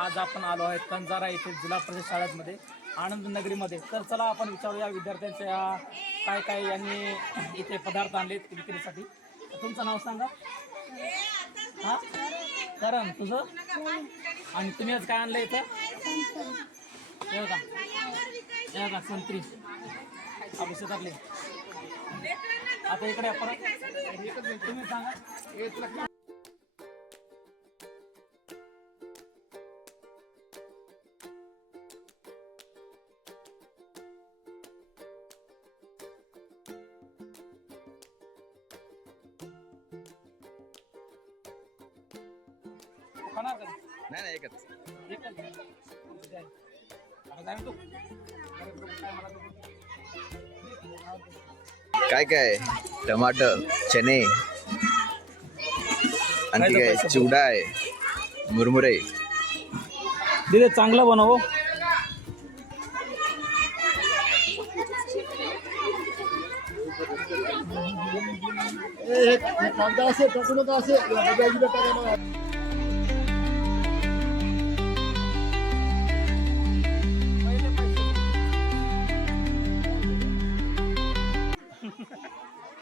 आज आपण आलो आहे कंजारा येथे जिल्हा परिषद शाळेमध्ये आनंद नगरीमध्ये. तर चला आपण विचारूया विद्यार्थ्यांच्या काय काय यांनी इथे पदार्थ आणलेत विक्रीसाठी. तुमचं नाव सांगा. हां करण, तुझं? आणि तुम्ही आज काय आणलं इथं? हे का संत्री आपल्या शेतातले. आता इकडे या परत, तुम्ही सांगा. नाही एकच. काय काय टमाटर, चने, आणखी काय चिवडा आहे, मुरमुरे. दिदे चांगलं बनव.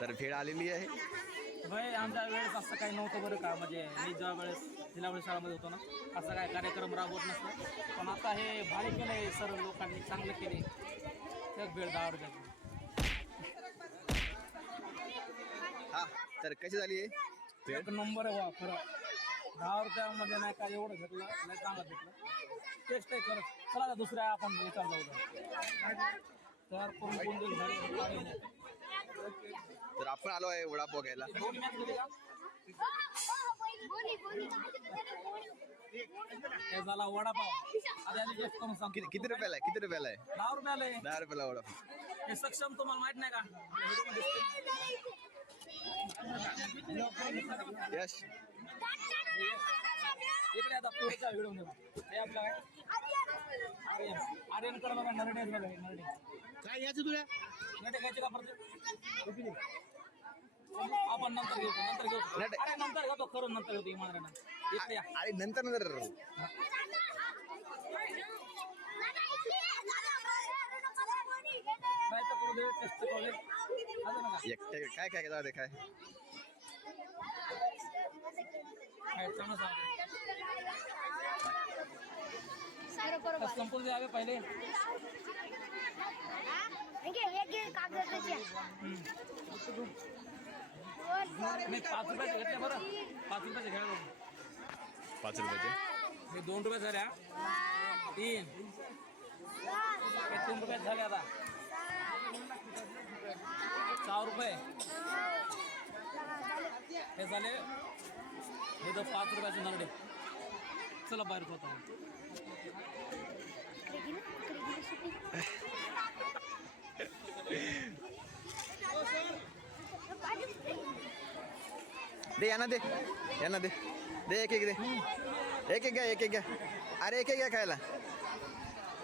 तर भेळ आलेली आहे. भाई आमच्या वेळेस असं काही नव्हतं बरं का. म्हणजे मी ज्या वेळेस जिल्हा परिषद शाळेमध्ये होतो ना, असं काय कार्यक्रम राबवत नसतं. पण आता हे भारी केलं आहे सर लोकांनी, चांगलं केले. एक भेळ 10 रुपयाची. हा तर कशी झाली आहे? एक नंबर आहे वा खरं. 10 रुपयामध्ये नाही काय एवढं घेतलं, नाही चांगलं घेतलं. टेस्ट आहे खरं. चला आता दुसऱ्या आपण विचार जाऊ तर कोण देईल. तर आपण आलो आहे वडापाव घ्यायला. हे झाला वडापाव. आता याची टेस्ट करून सांग. किती रुपयाला आहे? 10 रुपयाला आहे. 10 रुपयाला वडापाव. हे सक्षम तुम्हाला माहित नाही का? यश इकडे आता पुढचा व्हिडिओ घेऊ. हे आपलं काय आर्यनकडे बघा. नरडे बघा. नरडे काय घ्यायचं तुला? नरडे घ्यायचे का परत? आपण नंतर घेऊ. अरे नंतर घेतो खरं. नंतर घेतो इमानदारानं. इकडे या. आणि नंतर काय तर करू दे. टेस्ट करू दे. एकटे काय काय जाऊ दे. काय चांगलं सांग. संपून द्यावे पहिले. नाही 5 रुपयाचे घेतले बरं. 5 रुपयाचे घ्या. 5 रुपयाचे हे 2 रुपये झाल्या. 3 रुपये झाले. आता 4 रुपये हे झाले. हे तर 5 रुपयाचे नरडे. चला बाहेर होता. दे यांना दे. दे एक घ्या. अरे एक घ्या खायला.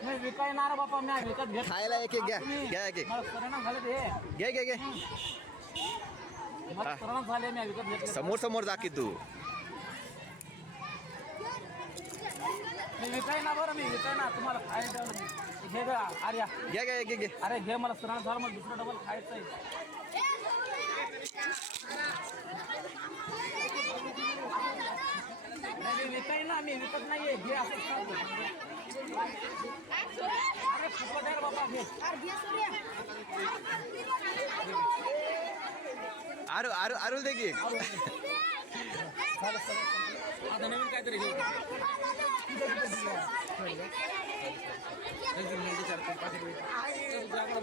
नाही विकायणार बापा. मी विकत घेत. खायला एक घ्या. एक परिणाम झाले ते. घे. परिणाम झाले. मी विकत घेतले. समोर जा की तू. मी विकायना बरं. मी विकायना. तुम्हाला खायचं घे गा. आर्या घ्या घे. अरे घे. मला सरण झालं. मग दुसरं डबल खायचं आहे. मी विकायना. मी विकत नाहीये. घे असं. अरे फुकट आहे बाबा. घे. आरुल दे की. आता नवीन काहीतरी घेऊ.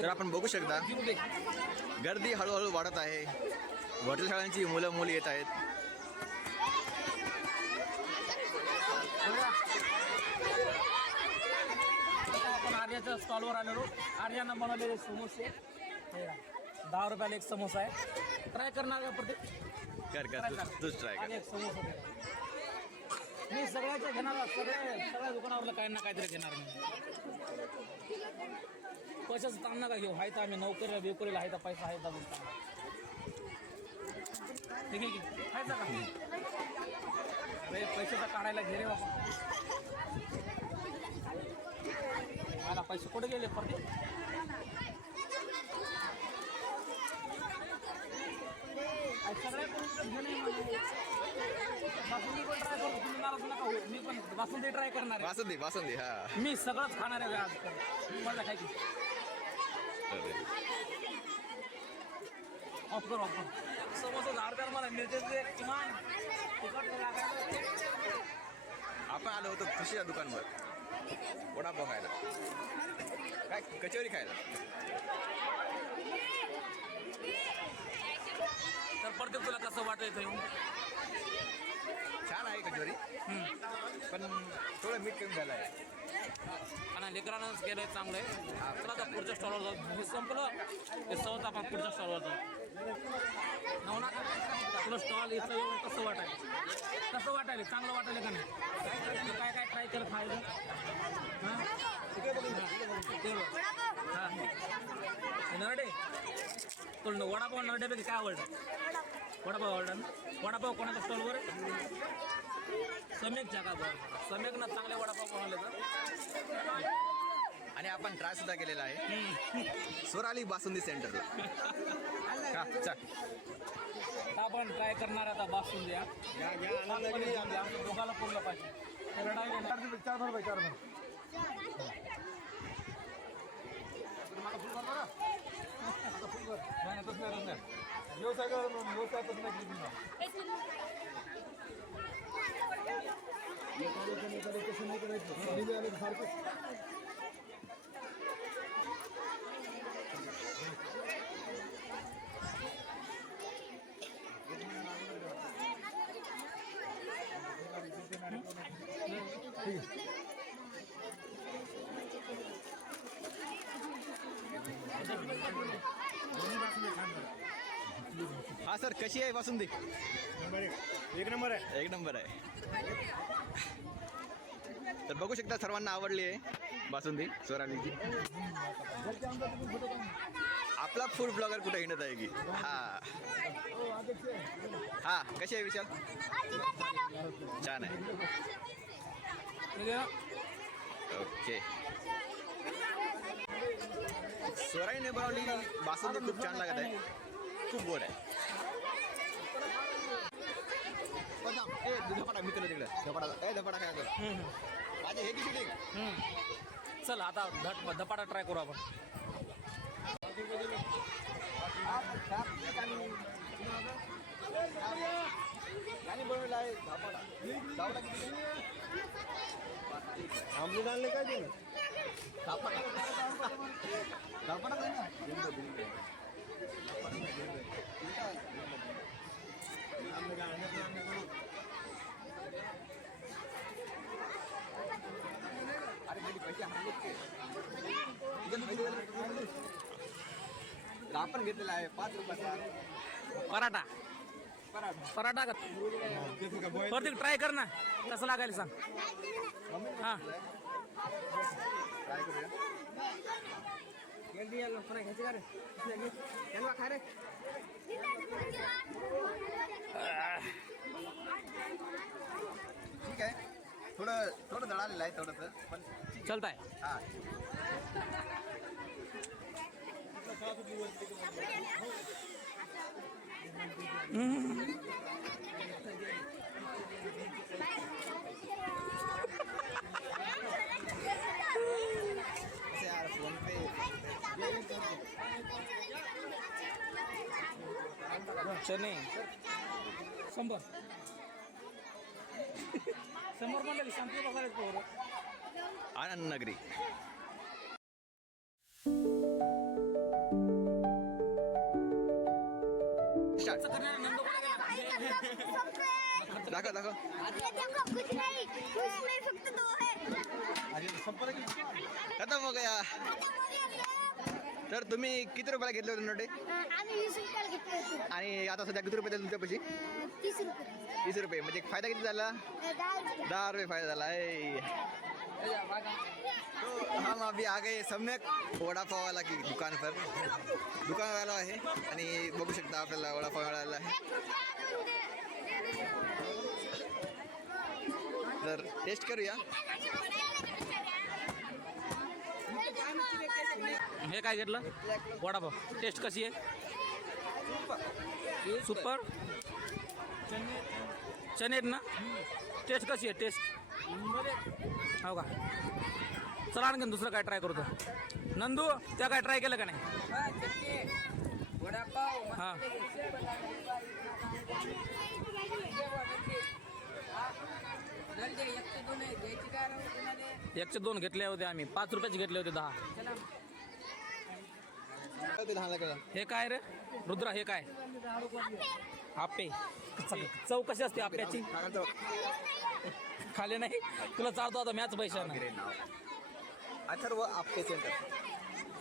तर आपण बघू शकता गर्दी हळूहळू वाढत आहे. वडील शाळांची मुलं येत आहेत. आपण आर्याच्या स्टॉलवर आलेलो. आर्यानं बनवलेले समोसे. 10 रुपयाला एक समोसा आहे. ट्राय करणार का प्रत्येक? तूच ट्राय कर. एक समोसा दे. मी सगळ्याच्या घेणार. सगळ्या दुकानावरला काही ना काहीतरी घेणार. मी पैशाचं ताण नका घेऊ. हाय तर आम्ही नोकरीला बिकोरीला आहे तर पैसा आहे तर बोलता. ठीक आहे खायचा का? अरे पैशाचा काढायला घे रे बाबा. पैसे कुठे गेले परत? सगळ्या बासुंदी पण ट्राय करतो, तुम्ही नाराज नका होऊ. मी पण बासुंदी ट्राय करणार आहे. बासुंदी बासुंदी हा मी सगळंच खाणार आहे आज. मला काय की ऑफ कर ऑफ कर. समोसा झाडदार मला मिरचीचे किमान तिखट लागायला. आपण आलो होतो खुशीच्या दुकानवर वडापाव खायला, काय कचोरी खायला. तर प्रत्येक तुला कसं वाटायचं येऊन? छान आहे कचोरी, पण थोडं मीठ कमी झालं आहे. आणि लेकरांनाच गेलं चांगलं आहे. चला आता पुढच्या स्टॉलवर जाऊ. हे संपलं हे सहज आपण पुढच्या स्टॉलवर जाऊ. नवनाथ तुला स्टॉल इथं येऊन कसं वाटायलं? कसं वाटायलं? चांगलं वाटायलं का नाही? तू काय काय ट्राय कर खायला? हां हां नरडे तुला वडापाव नरड्यापैकी काय आवडतं? वडापाव आवडला ना? वडापाव कोणाच्या स्टॉलवर आहे? सम्यकच्या का? बरं सम्यकनं चांगले वडापाव बनवले तर. आणि आपण ट्राय सुद्धा केलेला आहे स्वराली बासुंदी सेंटरला. हा चल आपण ट्राय करणार आता बासुंदी. दोघाला पुरलं पाहिजे. चार भर भाई, चार भर. व्यवसाय व्यवसाय तसं नाही. कसं नाही करायचं सारखं. हा सर, कशी आहे बासुंदी? एक नंबर आहे. एक नंबर आहे. तर बघू शकता सर्वांना आवडली आहे बासुंदी स्वरालीची. आपला फूड ब्लॉगर कुठे हिंडत आहे की? हा हा, कशी आहे विशाल? छान आहे. ओके. स्वरालीने बनवलेली बासुंदी खूप छान लागत आहे, खूप गोड आहे. ए धपाटा मित्र तिकडे धपाटा, ए धपाटा काय कर माझे हे की शूटिंग. चल आता धपाटा ट्राय करू आपण. याने बनवलेला आहे धपाटा. आमले आणले काय दिलं? धपाटा आहे ना. अरे पैसे आपण घेतलेला आहे 5 रुपयाचा पराठा. पराठा का प्रत्येक ट्राय कर ना, कसं लागायला सांग. हां ट्राय करूया. ठीक आहे, थोडं जळालेलं आहे थोडंसं, पण चलताय. हा. यार फोन पे चने 100 म्हणले शांती बघायला पोरं. आनंद नगरी. दाखव दाखव. कुछ नहीं, उसमें फक्त 2 है. खतम हो गया. तर तुम्ही किती रुपयाला घेतले होते नोटे? आम्ही 20 रुपयाला घेतले होते. आणि आता सध्या किती रुपये तुमच्यापाशी? 30 रुपये. 30 रुपये. म्हणजे फायदा किती झाला? 10 रुपये फायदा झाला आहे. तो हम अभी आ गए सम्यक वडापाव वाला की दुकान पर. दुकान वाला आहे आणि बघू शकता आपल्याला वडापाव मिळाला आहे. तर टेस्ट करूया. हे काय घेतलं वडापाव टेस्ट कशी आहे सुपर चणे आहेत ना टेस्ट कशी आहे टेस्ट हो का चला आणखी दुसरं काय ट्राय करतो नंदू त्या काय ट्राय केलं का नाही हां 102 घेतले होते आम्ही 5 रुपयाचे घेतले होते 10 हे काय रे रुद्रा हे काय आप्पे चव कशी असते आप्याची खाली नाही तुला चालतो आता मॅच पैसा नाही अथर्व आप्पे सेंटर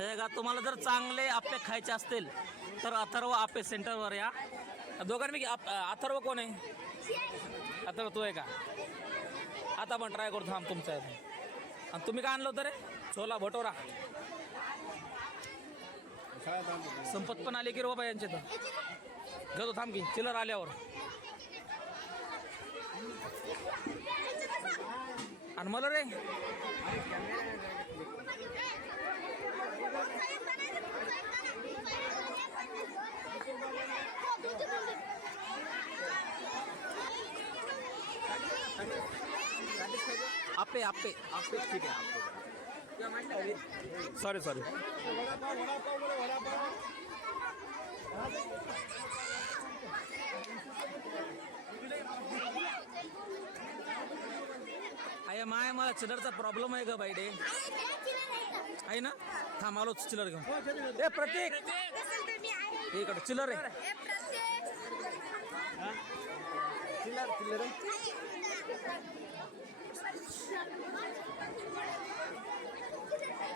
हे का तुम्हाला जर चांगले आप्पे खायचे असतील तर अथर्व आप्पे सेंटरवर या दोघांपैकी अथर्व कोण आहे अथर्व तू आहे का आता आपण ट्राय करतो थांब तुमचा आहे आणि तुम्ही काय आणलं होतं रे छोला भटोरा संपत पण आले की रे बाबा यांचे तर घेतो थांब की चिल्लर आल्यावर आणि मला रे आप्पे आप्पे आप्पे ठीक आहे सॉरी सॉरी अरे माय मला चिल्लरचा प्रॉब्लेम आहे का बाईडे आहे ना थांब आलो चिल्लर घेऊन ए प्रतीक इकडे चिल्लर आहे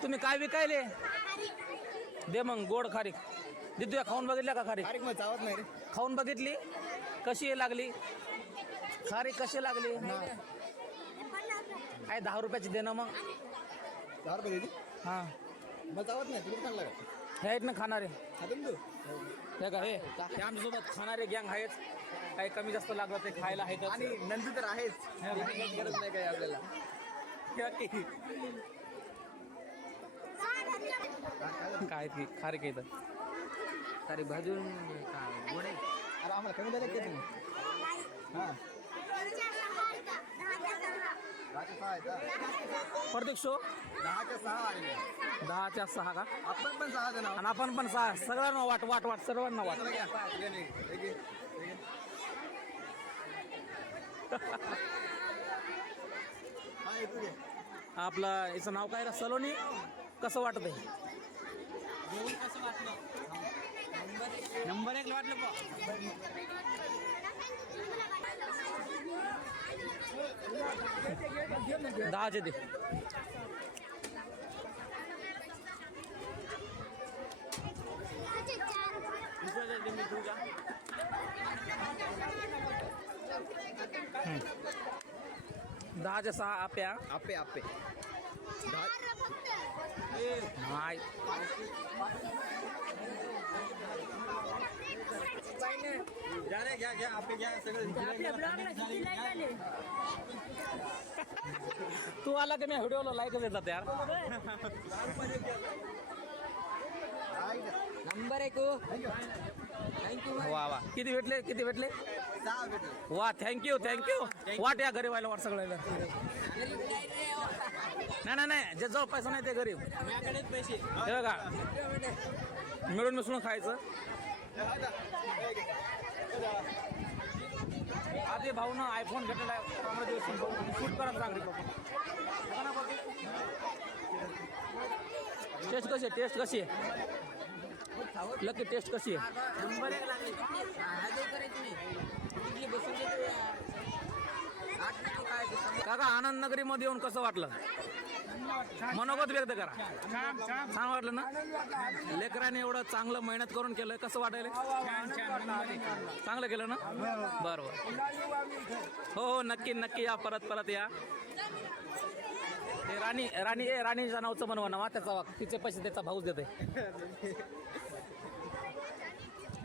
तुम्ही काय विकायले दे मग गोड खारीक दिदू खाऊन बघितल्या का खारीक तारीख मग चावत नाही रे खाऊन बघितली कशी लागली खारीक कशी लागली काय 10 रुपयाची दे ना मग 10 रुपये देते हां मग चावत नाही तुला खाल्ला का हे आहेत ना खाणारे खाते ना तू हे का हे आमच्यासोबत खाणारे गँग आहेत काही कमी जास्त लागलं ते खायला आहेत आणि नंदी तर आहेच गरज नाही काय आपल्याला काय ती खारीक येतं खारी भाजून गोड आहे अरे आम्हाला कमी झालं की तुम्ही हां 10च्या 6 आहेत प्रत्येक शो 10च्या 6 आले 10च्या 6 का आपण पण 6 जण आहोत आणि आपण पण 6 सगळ्यांना वाट वाट वाट सर्वांना वाट आपलं याचं नाव काय सलोनी कसं वाटत आहे नंबर 1 वाटलं 10 दे दहाच्या 6 आप्या आप्पे आप्पे नाही घ्या आप्पे घ्या सगळं तू आला की मी व्हिडिओला लाईक देतात यार नंबर 1 वा वा किती भेटले 6 भेटले वा थँक्यू वाट या गरीब व्हायला वाट सगळ्याला नाही जे जवळ पैसा नाही ते गरीब पैसे हे बघा मिळून मिसळून खायचं आधी भाऊनं आयफोन घेतलेला आहे शूट करा चांगली टेस्ट कशी आहे लकी टेस्ट कशी आहे काका आनंद नगरी मध्ये येऊन कसं वाटलं मनोगत व्यक्त करा छान वाटलं ना लेकराने एवढं चांगलं मेहनत करून केलं कसं वाटायला चांगलं केलं ना बरं हो नक्की या परत या ते राणीच्या नावचं बनवा ना त्याचा तिचे पैसे त्याचा भाऊच देते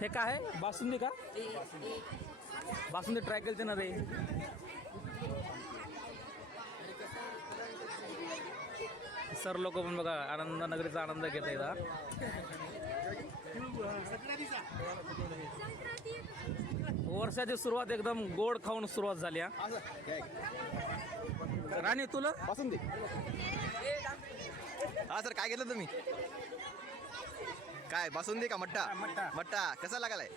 हे काय आहे बासुंदी का बासुंदी ट्राय केली ना रे सर लोक पण बघा आनंद नगरीचा आनंद घेत आहेत. वर्षाची सुरुवात एकदम गोड खाऊन सुरुवात झाली. हा राणी तुला बासुंदी. हा सर, काय घेतलं तुम्ही? काय बासुंदी का मट्टा? मट्टा कसा लागालाय?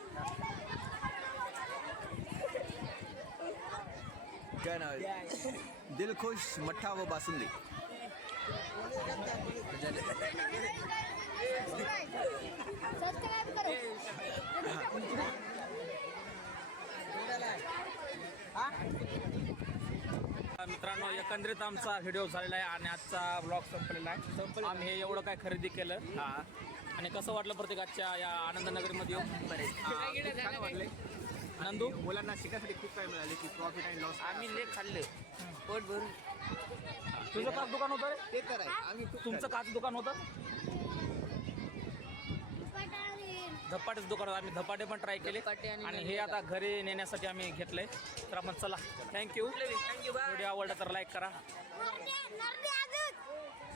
काय नाव आहे? दिलखुश मठ्ठा व बासुंदी. सब्सक्राइब करो. मित्रांनो, एकंदरीत आमचा व्हिडिओ झालेला आहे आणि आजचा ब्लॉग संपलेला आहे. आम्ही हे एवढं काय खरेदी केलं आणि कसं वाटलं प्रत्येकाच्या या आनंद नगरीमध्ये येऊन? नंदू, मुलांना शिकायसाठी खूप काही मिळाले की प्रॉफिट अँड लॉस. आम्ही लेख खाल्लं पोट भरून. तुझं काच दुकान होतं रे? ते तर आहे. आम्ही तुमचं काच दुकान होतं? धपाटेच दुकान होतं. आम्ही धपाटे पण ट्राय केले धपाटे आणि आणि हे आता घरी नेण्यासाठी आम्ही घेतलंय. तर आपण चला, थँक्यू. व्हिडिओ आवडला तर लाईक करा. नर्दे अजून